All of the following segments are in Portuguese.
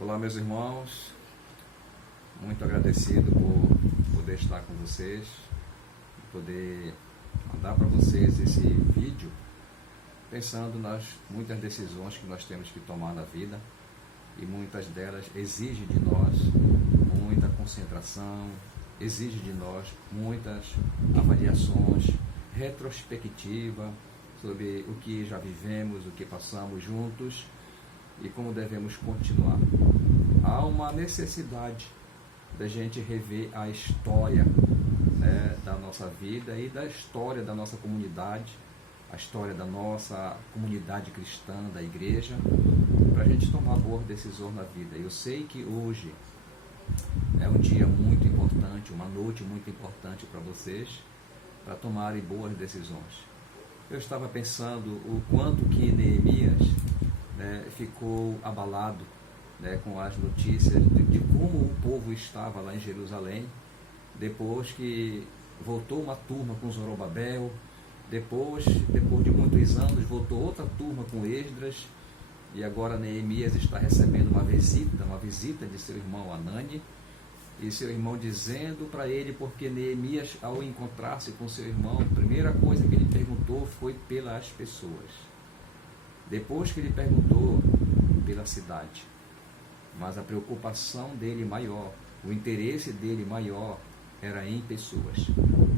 Olá, meus irmãos, muito agradecido por poder estar com vocês, poder mandar para vocês esse vídeo, pensando nas muitas decisões que nós temos que tomar na vida, e muitas delas exigem de nós muita concentração, exigem de nós muitas avaliações, retrospectiva sobre o que já vivemos, o que passamos juntos e como devemos continuar. Há uma necessidade da gente rever a história, da nossa vida e da história da nossa comunidade, a história da nossa comunidade cristã, da igreja, para a gente tomar boas decisões na vida. Eu sei que hoje é um dia muito importante, uma noite muito importante para vocês, para tomarem boas decisões. Eu estava pensando o quanto que Neemias ficou abalado com as notícias de como o povo estava lá em Jerusalém, depois que voltou uma turma com Zorobabel, depois de muitos anos voltou outra turma com Esdras, e agora Neemias está recebendo uma visita de seu irmão Anani, e seu irmão dizendo para ele, porque Neemias, ao encontrar-se com seu irmão, a primeira coisa que ele perguntou foi pelas pessoas. Depois que ele perguntou pela cidade, mas a preocupação dele maior, o interesse dele maior era em pessoas.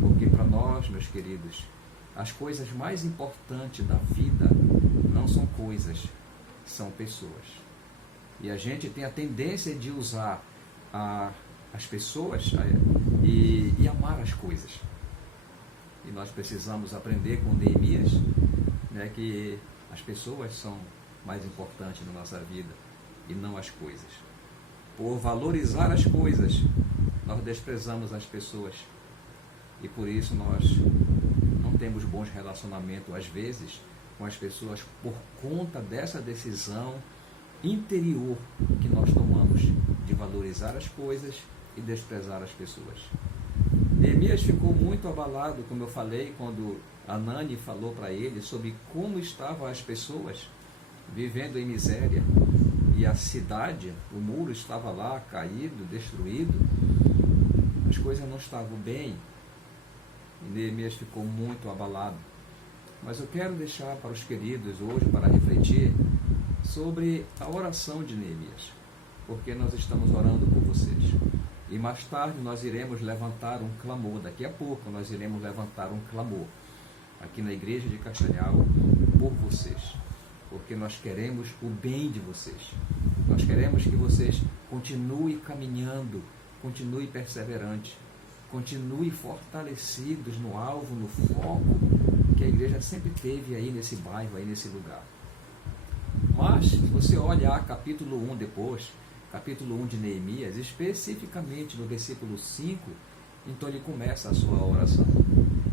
Porque para nós, meus queridos, as coisas mais importantes da vida não são coisas, são pessoas. E a gente tem a tendência de usar as pessoas e amar as coisas. E nós precisamos aprender com Neemias, que as pessoas são mais importantes na nossa vida e não as coisas. Por valorizar as coisas, nós desprezamos as pessoas. E por isso nós não temos bons relacionamentos, às vezes, com as pessoas por conta dessa decisão interior que nós tomamos de valorizar as coisas e desprezar as pessoas. Neemias ficou muito abalado, como eu falei, quando Anani falou para ele sobre como estavam as pessoas vivendo em miséria, e a cidade, o muro estava lá caído, destruído, as coisas não estavam bem, e Neemias ficou muito abalado. Mas eu quero deixar para os queridos hoje para refletir sobre a oração de Neemias, porque nós estamos orando por vocês. E mais tarde nós iremos levantar um clamor, daqui a pouco nós iremos levantar um clamor aqui na igreja de Castanhal por vocês, porque nós queremos o bem de vocês. Nós queremos que vocês continuem caminhando, continuem perseverantes, continuem fortalecidos no alvo, no foco que a igreja sempre teve aí nesse bairro, aí nesse lugar. Mas, se você olhar capítulo 1 depois, capítulo 1 de Neemias, especificamente no versículo 5, então ele começa a sua oração.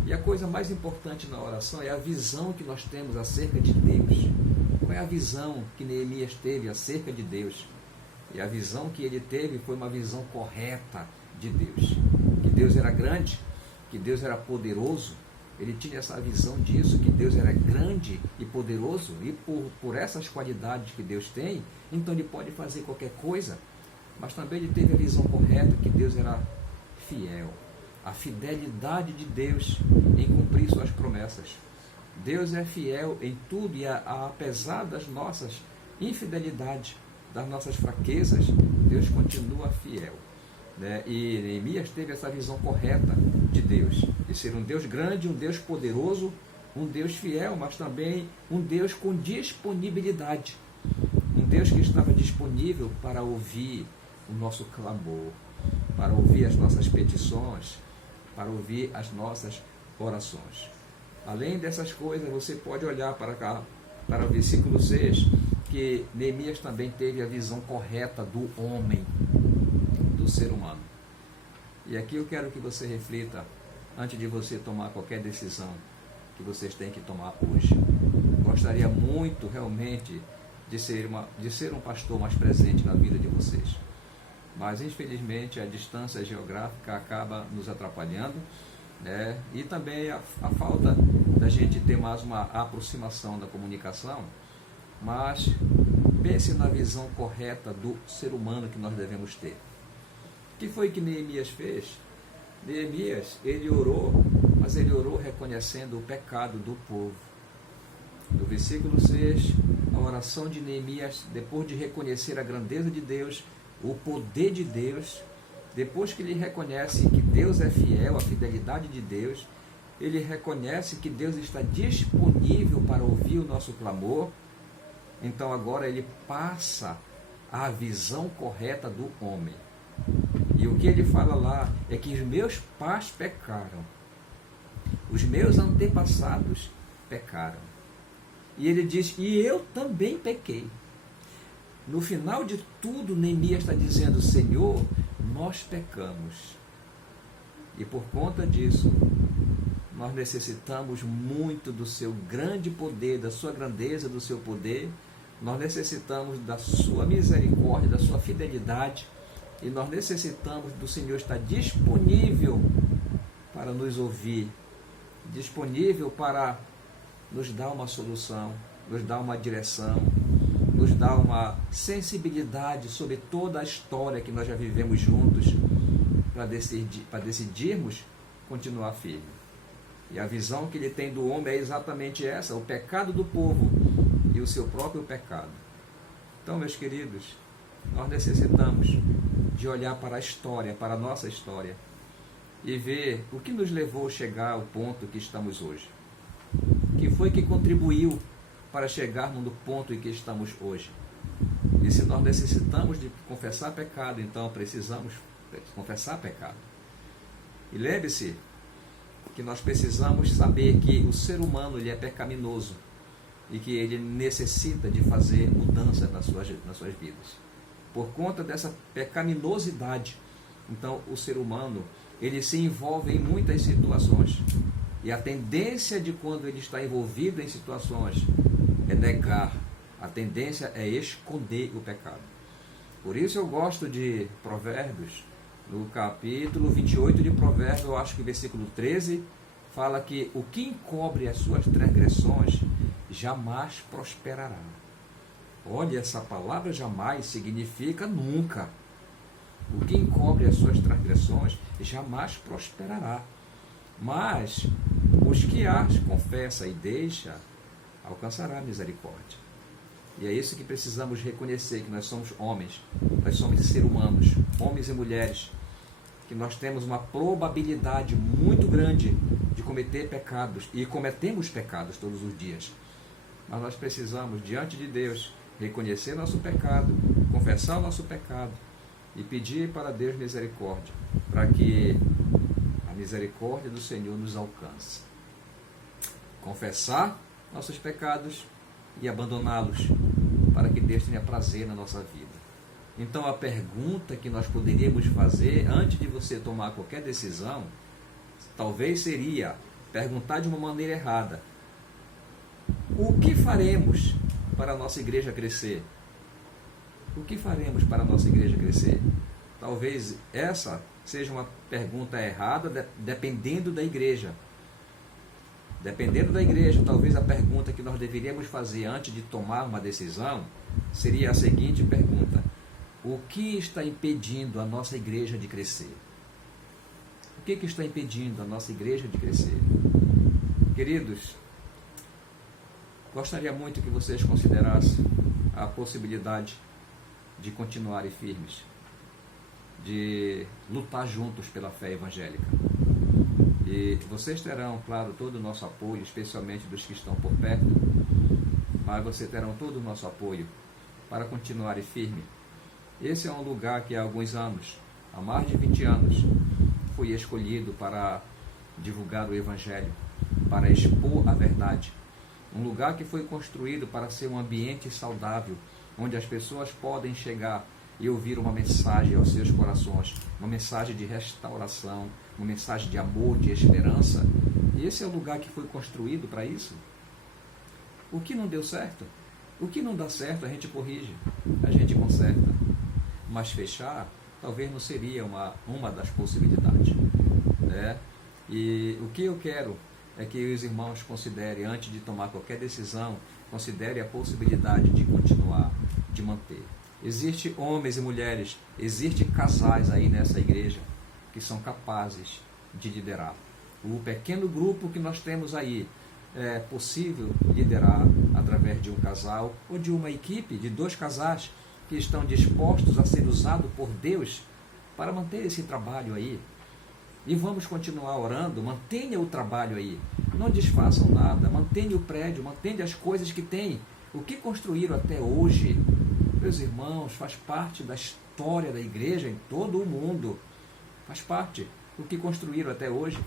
E a coisa mais importante na oração é a visão que nós temos acerca de Deus. Qual é a visão que Neemias teve acerca de Deus? E a visão que ele teve foi uma visão correta de Deus. Que Deus era grande, que Deus era poderoso. Ele tinha essa visão disso, que Deus era grande e poderoso, e por essas qualidades que Deus tem, então ele pode fazer qualquer coisa. Mas também ele teve a visão correta, que Deus era fiel. A fidelidade de Deus em cumprir suas promessas. Deus é fiel em tudo, e apesar das nossas infidelidades, das nossas fraquezas, Deus continua fiel. E Neemias teve essa visão correta de Deus, de ser um Deus grande, um Deus poderoso, um Deus fiel, mas também um Deus com disponibilidade, um Deus que estava disponível para ouvir o nosso clamor, para ouvir as nossas petições, para ouvir as nossas orações. Além dessas coisas, você pode olhar para cá, para o versículo 6, que Neemias também teve a visão correta do homem, do ser humano. E aqui eu quero que você reflita, antes de você tomar qualquer decisão que vocês têm que tomar hoje. Gostaria muito, realmente, de ser um pastor mais presente na vida de vocês. Mas, infelizmente, a distância geográfica acaba nos atrapalhando, e também a falta da gente ter mais uma aproximação da comunicação. Mas pense na visão correta do ser humano que nós devemos ter. O que foi que Neemias fez? Neemias, ele orou, mas ele orou reconhecendo o pecado do povo. No versículo 6, a oração de Neemias, depois de reconhecer a grandeza de Deus, o poder de Deus, depois que ele reconhece que Deus é fiel, a fidelidade de Deus, ele reconhece que Deus está disponível para ouvir o nosso clamor. Então agora ele passa a visão correta do homem. E o que ele fala lá é que os meus pais pecaram, os meus antepassados pecaram. E ele diz, e eu também pequei. No final de tudo, Neemias está dizendo, Senhor, nós pecamos. E por conta disso, nós necessitamos muito do seu grande poder, da sua grandeza, do seu poder. Nós necessitamos da sua misericórdia, da sua fidelidade. E nós necessitamos do Senhor estar disponível para nos ouvir, disponível para nos dar uma solução, nos dar uma direção, nos dar uma sensibilidade sobre toda a história que nós já vivemos juntos, para decidirmos continuar firme. E a visão que ele tem do homem é exatamente essa, o pecado do povo e o seu próprio pecado. Então, meus queridos, nós necessitamos de olhar para a história, para a nossa história, e ver o que nos levou a chegar ao ponto que estamos hoje. O que foi que contribuiu para chegarmos no ponto em que estamos hoje? E se nós necessitamos de confessar pecado, então precisamos confessar pecado. E lembre-se que nós precisamos saber que o ser humano ele é pecaminoso e que ele necessita de fazer mudança nas suas vidas. Por conta dessa pecaminosidade, então o ser humano ele se envolve em muitas situações. E a tendência de quando ele está envolvido em situações é negar, a tendência é esconder o pecado. Por isso eu gosto de Provérbios, no capítulo 28 de Provérbios, eu acho que o versículo 13, fala que o que encobre as suas transgressões jamais prosperará. Olha, essa palavra jamais significa nunca. O que encobre as suas transgressões jamais prosperará. Mas os que as confessa e deixa, alcançará misericórdia. E é isso que precisamos reconhecer, que nós somos homens, nós somos seres humanos, homens e mulheres, que nós temos uma probabilidade muito grande de cometer pecados, e cometemos pecados todos os dias. Mas nós precisamos, diante de Deus, reconhecer nosso pecado, confessar o nosso pecado e pedir para Deus misericórdia, para que a misericórdia do Senhor nos alcance. Confessar nossos pecados e abandoná-los, para que Deus tenha prazer na nossa vida. Então a pergunta que nós poderíamos fazer antes de você tomar qualquer decisão, talvez seria perguntar de uma maneira errada: o que faremos para a nossa igreja crescer? O que faremos para a nossa igreja crescer? Talvez essa seja uma pergunta errada, dependendo da igreja. Dependendo da igreja, talvez a pergunta que nós deveríamos fazer antes de tomar uma decisão seria a seguinte pergunta: o que está impedindo a nossa igreja de crescer? O que está impedindo a nossa igreja de crescer? Queridos, gostaria muito que vocês considerassem a possibilidade de continuarem firmes, de lutar juntos pela fé evangélica. E vocês terão, claro, todo o nosso apoio, especialmente dos que estão por perto, mas vocês terão todo o nosso apoio para continuarem firmes. Esse é um lugar que há alguns anos, há mais de 20 anos, fui escolhido para divulgar o Evangelho, para expor a verdade. Um lugar que foi construído para ser um ambiente saudável, onde as pessoas podem chegar e ouvir uma mensagem aos seus corações, uma mensagem de restauração, uma mensagem de amor, de esperança. E esse é o lugar que foi construído para isso. O que não deu certo? O que não dá certo, a gente corrige, a gente conserta. Mas fechar, talvez não seria uma das possibilidades, né? E o que eu quero é que os irmãos considerem, antes de tomar qualquer decisão, considerem a possibilidade de continuar. de manter. Existem homens e mulheres, existem casais aí nessa igreja que são capazes de liderar. O pequeno grupo que nós temos aí é possível liderar através de um casal ou de uma equipe de 2 casais que estão dispostos a ser usados por Deus para manter esse trabalho aí. E vamos continuar orando, mantenha o trabalho aí, não desfaçam nada, mantenha o prédio, mantenha as coisas que tem, o que construíram até hoje. Meus irmãos, faz parte da história da igreja em todo o mundo, faz parte do que construíram até hoje.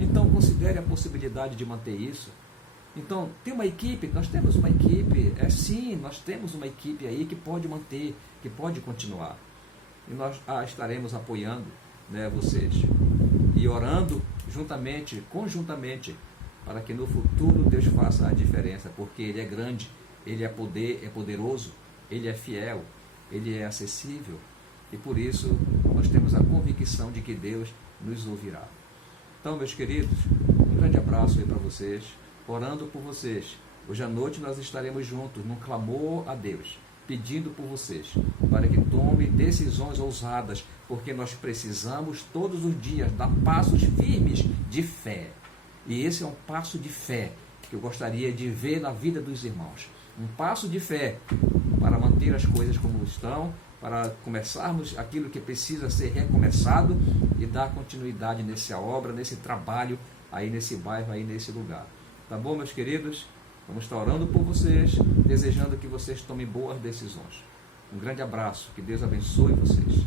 Então considere a possibilidade de manter isso. Então, tem uma equipe, nós temos uma equipe, sim, nós temos uma equipe aí que pode manter, que pode continuar. E nós estaremos apoiando, né, vocês. E orando conjuntamente, para que no futuro Deus faça a diferença, porque Ele é grande, Ele é poderoso, Ele é fiel, Ele é acessível. E por isso, nós temos a convicção de que Deus nos ouvirá. Então, meus queridos, um grande abraço aí para vocês. Orando por vocês. Hoje à noite nós estaremos juntos num clamor a Deus, pedindo por vocês, para que tome decisões ousadas, porque nós precisamos todos os dias dar passos firmes de fé. E esse é um passo de fé que eu gostaria de ver na vida dos irmãos. Um passo de fé para manter as coisas como estão, para começarmos aquilo que precisa ser recomeçado e dar continuidade nessa obra, nesse trabalho, aí nesse bairro, aí nesse lugar. Tá bom, meus queridos? Vamos estar orando por vocês, desejando que vocês tomem boas decisões. Um grande abraço, que Deus abençoe vocês.